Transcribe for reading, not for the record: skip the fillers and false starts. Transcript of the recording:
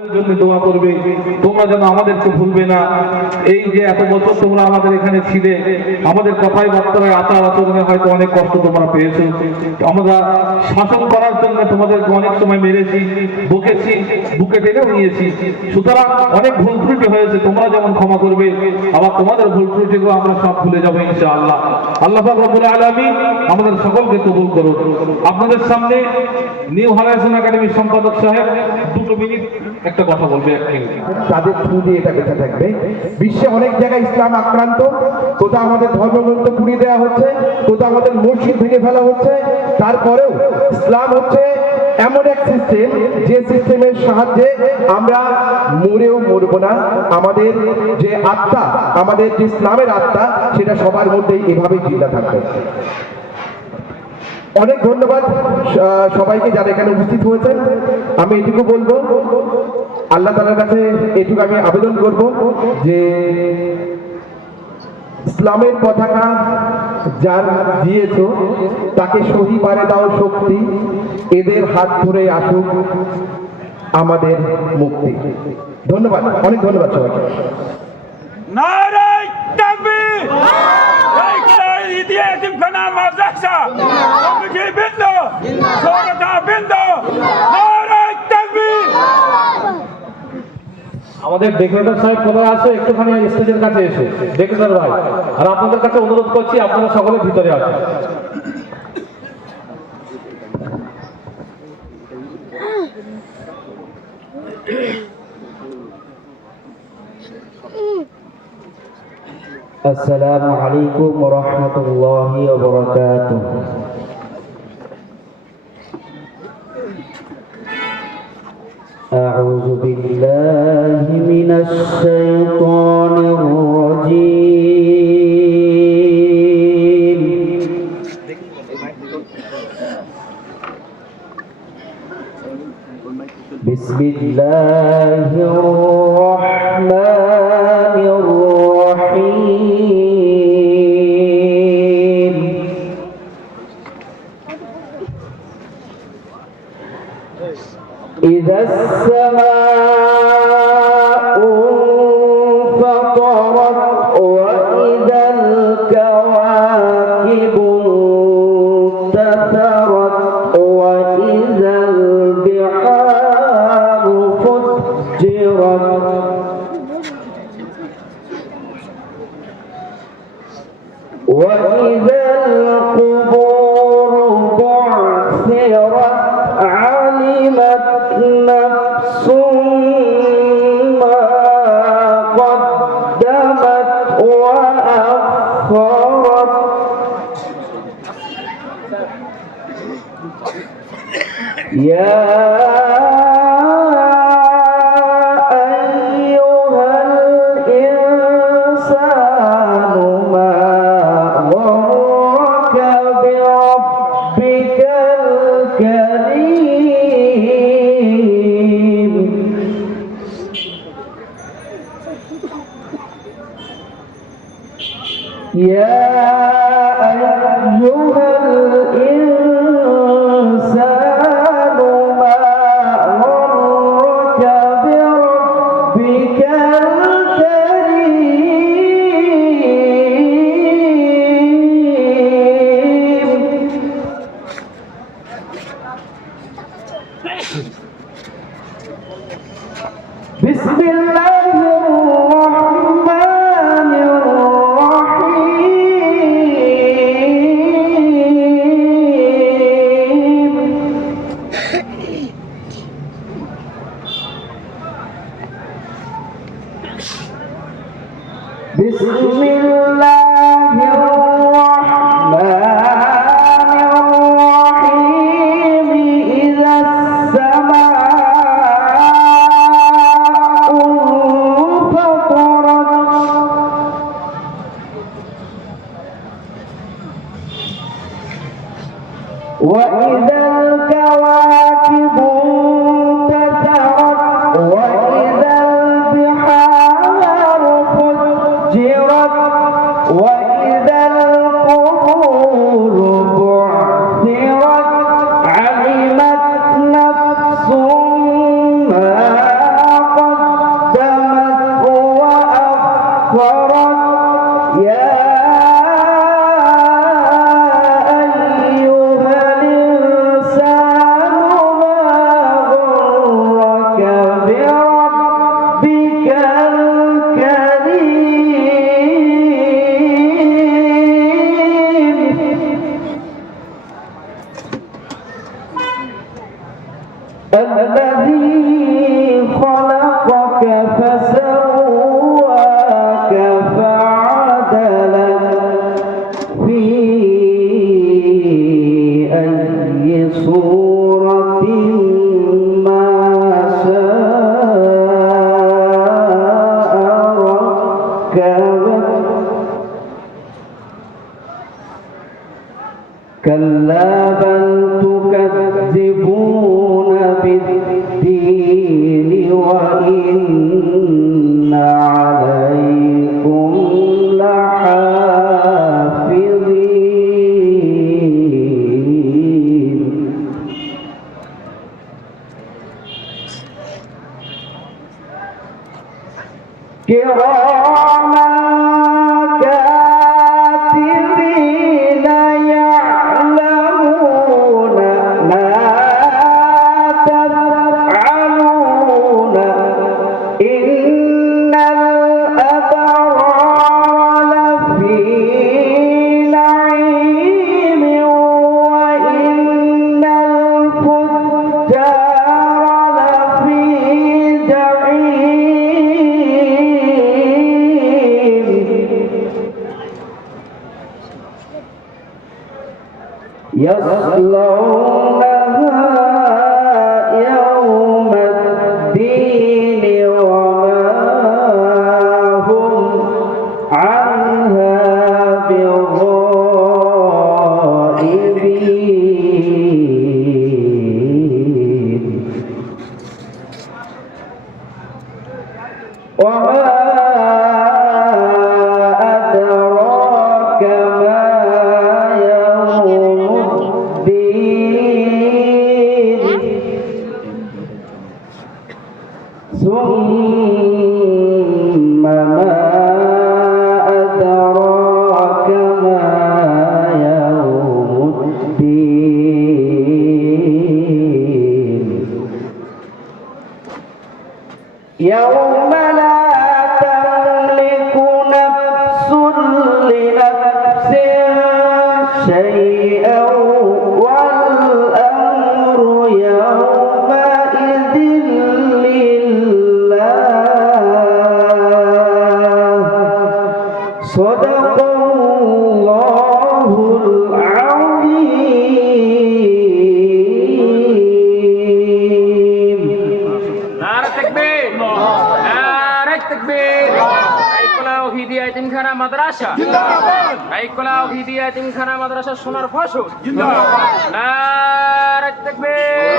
জন্য দোয়া করবে, তোমরা যেন আমাদেরকে ভুলবে না। এই যে এত বছর তোমরা আমাদের এখানে ছিলে, আমাদের কথাই বার্তায় আচার আচরণে হয়তো অনেক কষ্ট তোমরা পেয়েছো। আমরা শাসন করার জন্য তোমাদেরকে অনেক সময় মেরেছি, বকেছি, বুকে টেনেও নিয়েছি। সুতরাং অনেক ভুল ত্রুটি হয়েছে, তোমরা যেমন ক্ষমা করবে, আবার তোমাদের ভুল ত্রুটিগুলো আমরা সব ভুলে যাবো ইনশাআল্লাহ। আল্লাহ পাক রব্বুল আলামিন আমাদের সকলকে কবুল করুন। আপনাদের সামনে নিউ হরাইজন একাডেমির সম্পাদক সাহেব 2 মিনিট একটা কথা বলবে। তাদের থ্রু দিয়ে এটা বেঁচে থাকবে। বিশ্বে অনেক জায়গায় ইসলাম আক্রান্ত, কোথাও আমাদের ধর্মগ্রন্থ পুড়িয়ে দেওয়া হচ্ছে, কোথাও আমাদের মসজিদ ভেঙে ফেলা হচ্ছে। তারপরেও ইসলাম হচ্ছে এমন এক সিস্টেম, যে সিস্টেমের সাহায্যে আমরা মরেও মরব না। আমাদের যে আত্মা, আমাদের যে ইসলামের আত্মা, সেটা সবার মধ্যেই এভাবেই জিন্দা থাকবে। অনেক ধন্যবাদ সবাইকে যারা এখানে উপস্থিত হয়েছেন। আমি এটুকু বলবো, আল্লাহ তাআলার কাছে এটুকু আমি আবেদন করব যে ইসলামের পতাকা যার দিয়েছো তাকে সহি বারে দাও শক্তি, এদের হাত ধরে আসুক আমাদের মুক্তি। ধন্যবাদ, অনেক ধন্যবাদ সবাইকে। নারায়ে তাকবীর, ইতিহাসিক ফেনা মাদ্রাসা কমিটি বৃন্দ, শ্রোতা বৃন্দ, নারায়ে তাকবীর। আমাদের ডেকোরেটর সাহেব কোথায় আছে, একটুখানি স্টেজের কাছে এসে ডেকোরেটর ভাই, আর আপনাদের কাছে অনুরোধ করছি আপনারা সকলে ভিতরে আসুন। আসসালামু আলাইকুম ওয়া রাহমাতুল্লাহি ওয়া বারাকাতুহু। أعوذ بالله من الشيطان الرجيم. بسم الله الرحمن الرحيم. إذا السماء انفطرت وإذا الكواكب انتثرت وإذا البحار فجرت وإذا القبور بعثرت علمت نفس ما قدمت وأخرت يا أيها الإنسان ما غرك بربك الكريم يا أيها الإنسان ما غرك بربك الكريم بسم الله الرحمن الرحيم. بسم الله الرحمن الرحيم. إذا السماء انفطرت وإذا الكواكب انتثرت وإذا البحار فجرت وإذا القبور بعثرت علمت نفس ما وإن عليكم لحافظين كراما كاتبين يعلمون ما تفعلون إن الأبرار لفي نعيم وإن الفجار لفي جحيم يصلونها يوم الدين وما هم عنها بغائبين وما أدراك ما يوم الدين ثم ما أدراك ما يوم الدين يوم لا تملك نفس لنفس شيئا والأمر يومئذ لله صدق الله العظيم নারে তাকবীর নারে তাকবীর কাইকোলা ওহিদিয়া এতিমখানা মাদ্রাসা জিন্দাবাদ কাইকোলা ওহিদিয়া এতিমখানা মাদ্রাসা সোনার ফসল জিন্দাবাদ নারে তাকবীর